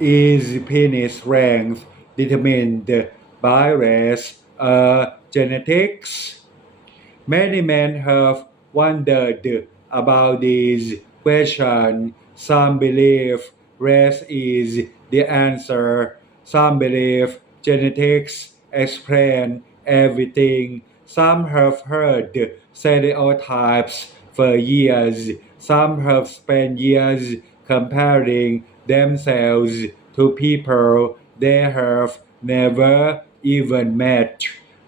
Is penis length determined by race or genetics? Many men have wondered about this question. Some believe race is the answer. Some believe genetics explain everything. Some have heard stereotypes for years. Some have spent years comparing themselves to people they have never even met.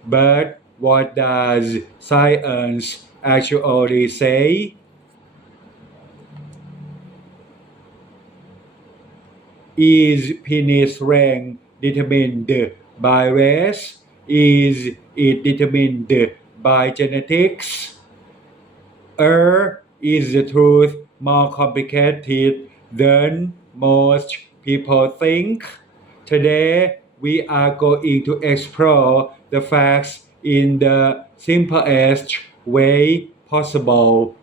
But what does science actually say? Is penis length determined by race? Is it determined by genetics? Or is the truth more complicated than most people think? Today, we are going to explore the facts in the simplest way possible.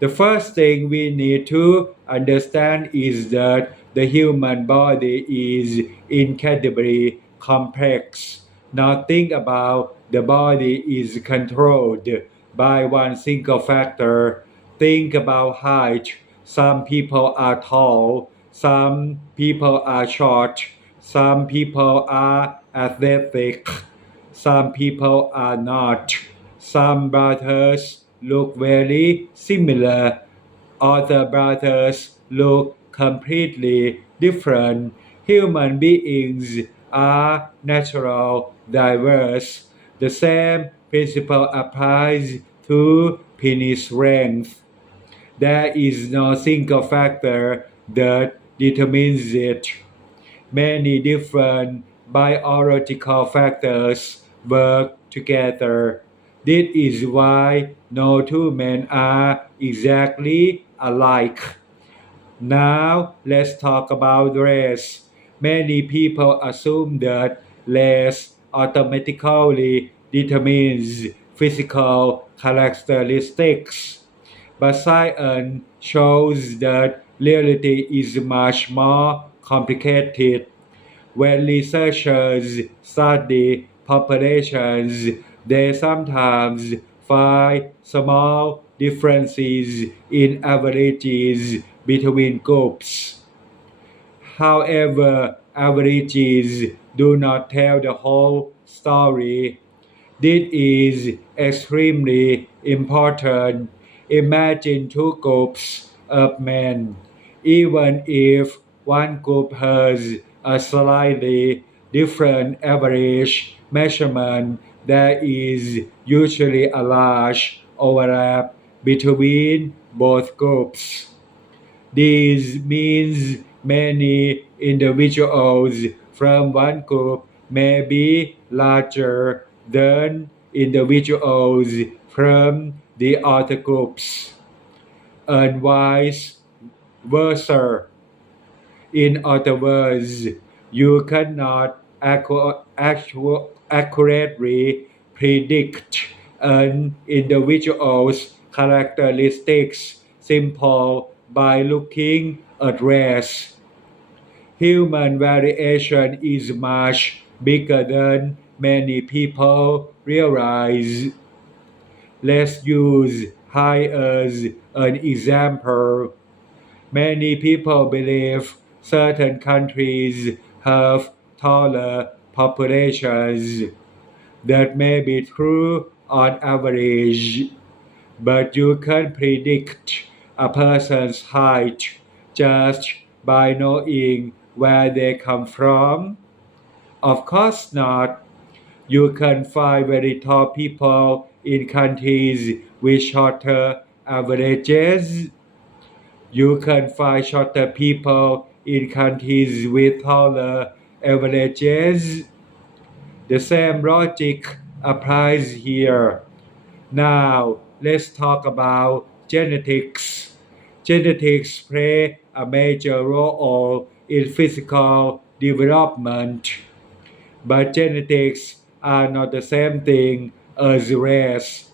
The first thing we need to understand is that the human body is incredibly complex. Nothing about the body is controlled by one single factor. Think about height. Some people are tall, some people are short, some people are athletic, some people are not. Some brothers look very similar. Other brothers look completely different. Human beings are natural, diverse. The same principle applies to penis length. There is no single factor that determines it. Many different biological factors work together. This is why no two men are exactly alike. Now let's talk about race. Many people assume that race automatically determines physical characteristics, but science shows that reality is much more complicated. When researchers study populations, they sometimes find small differences in averages between groups. However, averages do not tell the whole story. This is extremely important. Imagine two groups of men. Even if one group has a slightly different average measurement, there is usually a large overlap between both groups. This means many individuals from one group may be larger than individuals from the other groups, and vice versa. In other words, you cannot accurately predict an individual's characteristics simply by looking at race. Human variation is much bigger than many people realize. Let's use height as an example. Many people believe certain countries have taller populations. That may be true on average, but you can predict a person's height just by knowing where they come from. Of course not. You can find very tall people in countries with shorter averages. You can find shorter people in countries with taller averages. The same logic applies here. Now, let's talk about genetics. Genetics play a major role in physical development, but genetics are not the same thing as race.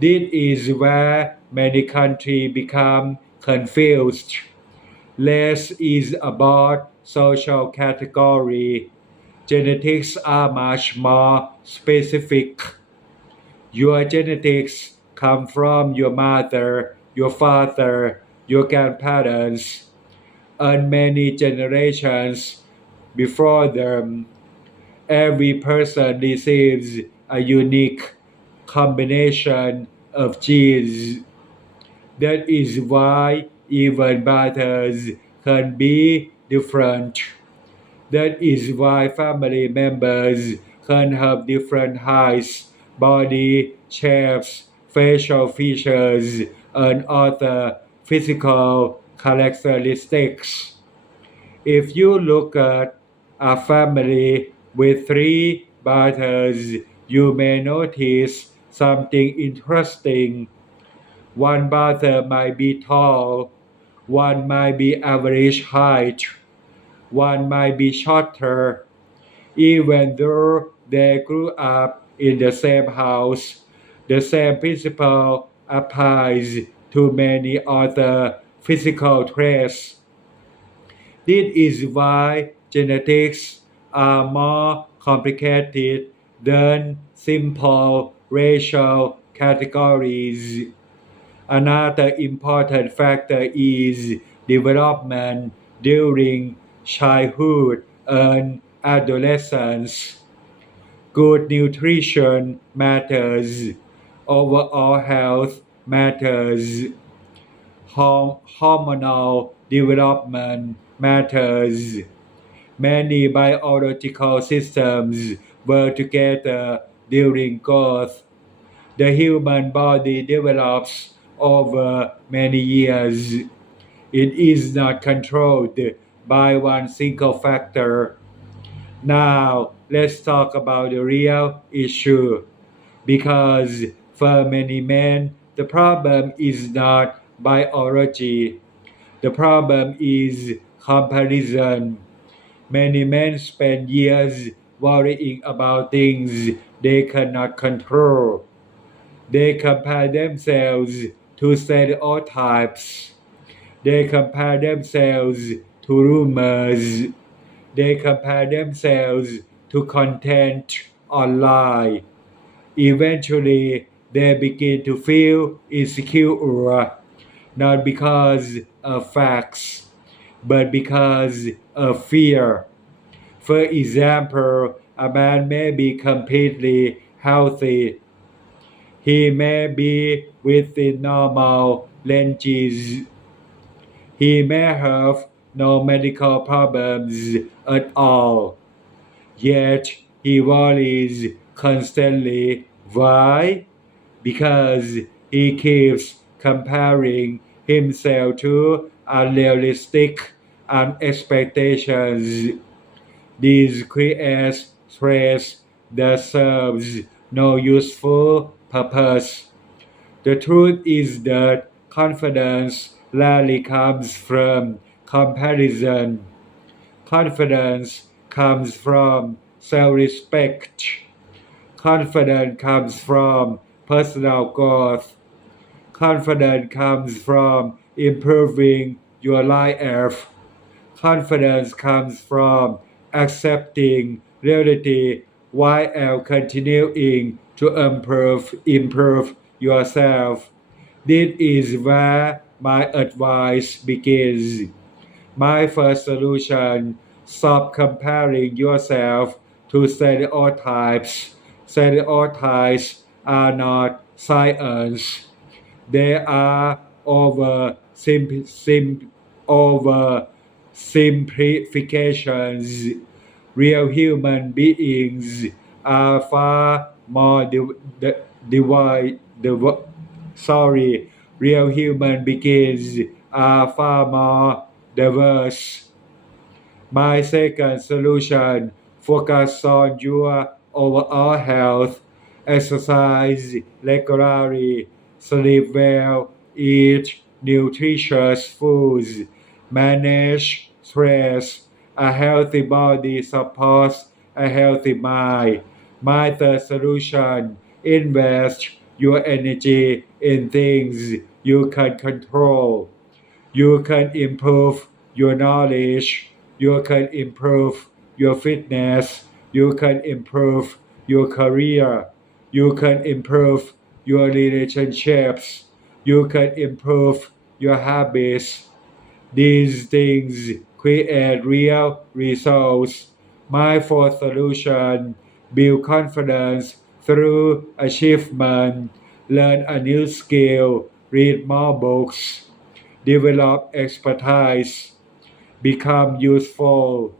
This is where many countries become confused. Less is about social category. Genetics are much more specific. Your genetics come from your mother, your father, your grandparents, and many generations before them. Every person receives a unique combination of genes. That is why even brothers can be different. That is why family members can have different heights, body shapes, facial features, and other physical characteristics. If you look at a family with three brothers, you may notice something interesting. One brother might be tall, one might be average height, one might be shorter. Even though they grew up in the same house, the same principle applies to many other physical traits. This is why genetics are more complicated than simple racial categories. Another important factor is development during childhood and adolescence. Good nutrition matters. Overall health matters. Hormonal development matters. Many biological systems work together during growth. The human body develops over many years. It is not controlled by one single factor. Now, let's talk about the real issue. Because for many men, the problem is not biology. The problem is comparison. Many men spend years worrying about things they cannot control. They compare themselves to stereotypes. They compare themselves to rumors. They compare themselves to content online. Eventually, they begin to feel insecure, not because of facts, but because of fear. For example, a man may be completely healthy. He may be within normal ranges. He may have no medical problems at all. Yet he worries constantly. Why? Because he keeps comparing himself to unrealistic expectations. This creates stress that serves no useful purpose. The truth is that confidence rarely comes from comparison. Confidence comes from self respect. Confidence comes from personal growth. Confidence comes from improving your life. Confidence comes from accepting reality while continuing to improve yourself. This is where my advice begins. My first solution: stop comparing yourself to stereotypes. Stereotypes are not science. They are over simplifications. Real human beings are far more divide. Sorry, real human beings are far more diverse. My second solution: focus on your overall health. Exercise regularly, sleep well, eat nutritious foods, manage stress. A healthy body supports a healthy mind. My third solution: invest your energy in things you can control. You can improve your knowledge. You can improve your fitness. You can improve your career. You can improve your relationships. You can improve your habits. These things create real results. My fourth solution: build confidence through achievement. Learn a new skill, read more books, develop expertise, become useful.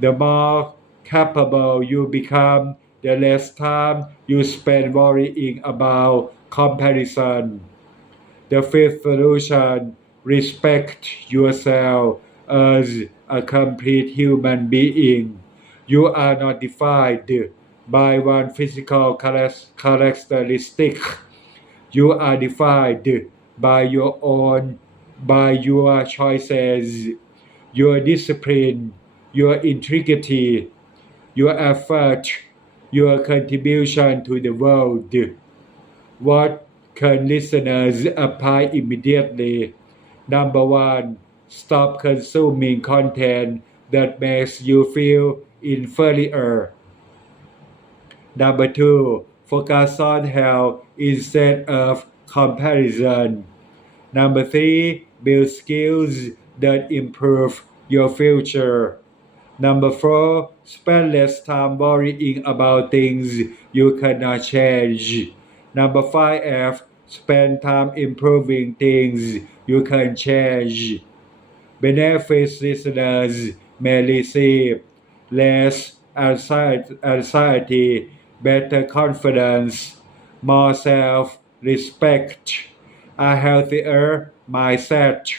The more capable you become, the less time you spend worrying about comparison. The fifth solution: respect yourself as a complete human being. You are not defined by one physical characteristic. You are defined by your choices, your discipline, your integrity, your effort, your contribution to the world. What can listeners apply immediately? Number one, stop consuming content that makes you feel inferior. Number two, focus on health instead of comparison. Number three, build skills that improve your future. Number four, spend less time worrying about things you cannot change. Number five, spend time improving things you can change. Benefits listeners may receive less anxiety, better confidence, more self-respect, a healthier mindset,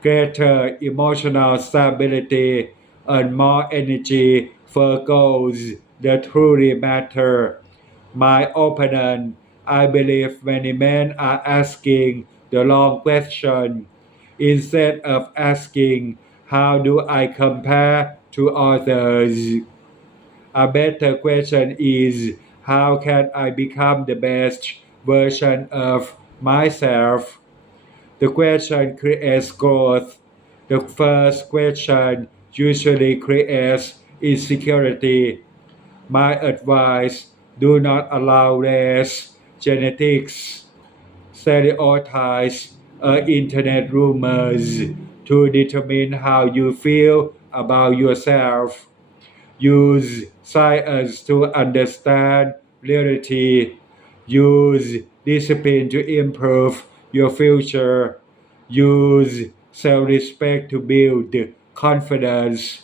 greater emotional stability, and more energy for goals that truly matter. My opinion: I believe many men are asking the wrong question. Instead of asking, how do I compare to others? A better question is, how can I become the best version of myself? The question creates growth. The first question usually creates insecurity. My advice: do not allow race, genetics, stereotypes, or internet rumors to determine how you feel about yourself. Use science to understand reality. Use discipline to improve your future. Use self respect to build confidence.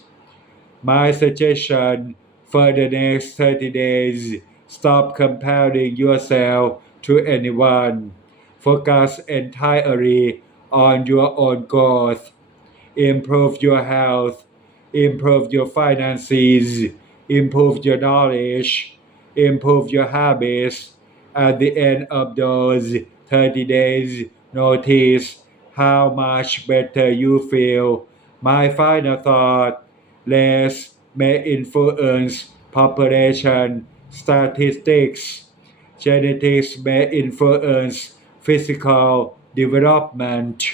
My suggestion for the next 30 days: stop comparing yourself to anyone. Focus entirely on your own growth. Improve your health, improve your finances, improve your knowledge, improve your habits. At the end of those 30 days, notice how much better you feel. My final thought: race may influence population statistics. Genetics may influence physical development,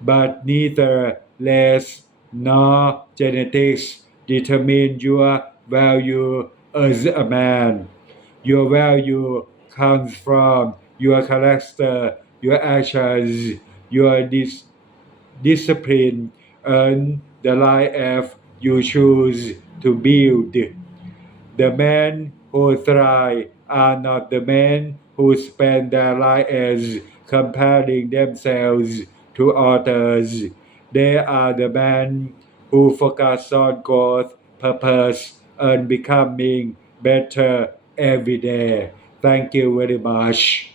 but neither race nor genetics determine your value as a man. Your value comes from your character, your actions, your discipline, and the life you choose to build. The men who thrive are not the men who spend their lives comparing themselves to others. They are the men who focus on growth, purpose, and becoming better every day. Thank you very much.